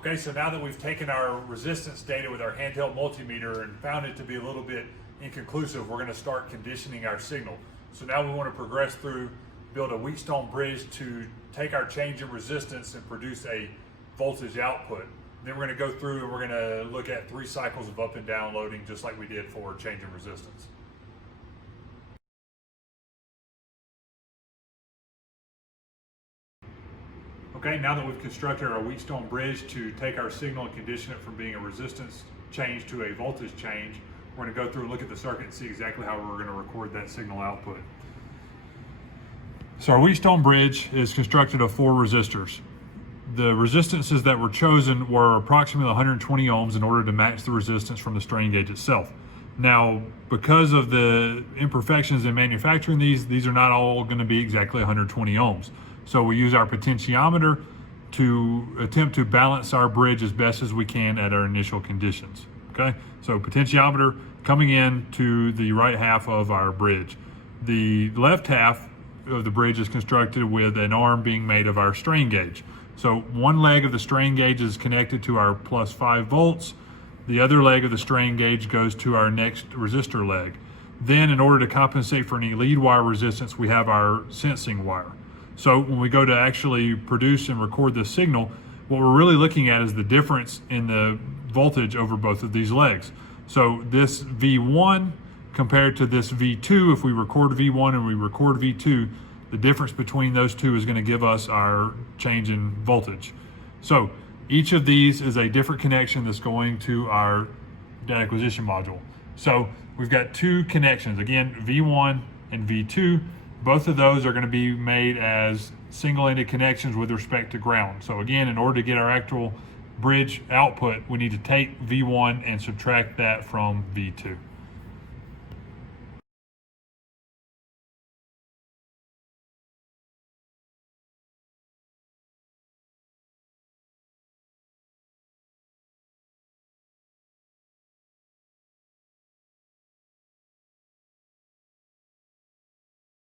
Okay, so now that we've taken our resistance data with our handheld multimeter and found it to be a little bit inconclusive, we're going to start conditioning our signal. So now we want to progress through, build a Wheatstone bridge to take our change in resistance and produce a voltage output. Then we're going to go through and we're going to look at 3 cycles of up and down loading, just like we did for change in resistance. Okay, now that we've constructed our Wheatstone bridge to take our signal and condition it from being a resistance change to a voltage change, we're going to go through and look at the circuit and see exactly how we're going to record that signal output. So our Wheatstone bridge is constructed of 4 resistors. The resistances that were chosen were approximately 120 ohms in order to match the resistance from the strain gauge itself. Now, because of the imperfections in manufacturing these are not all going to be exactly 120 ohms. So we use our potentiometer to attempt to balance our bridge as best as we can at our initial conditions. Okay, so potentiometer coming in to the right half of our bridge. The left half of the bridge is constructed with an arm being made of our strain gauge. So one leg of the strain gauge is connected to our plus 5 volts. The other leg of the strain gauge goes to our next resistor leg. Then in order to compensate for any lead wire resistance, we have our sensing wire. So when we go to actually produce and record this signal, what we're really looking at is the difference in the voltage over both of these legs. So this V1 compared to this V2, if we record V1 and we record V2, the difference between those two is going to give us our change in voltage. So each of these is a different connection that's going to our data acquisition module. So we've got 2 connections, again, V1 and V2. Both of those are going to be made as single-ended connections with respect to ground. So again, in order to get our actual bridge output, we need to take V1 and subtract that from V2.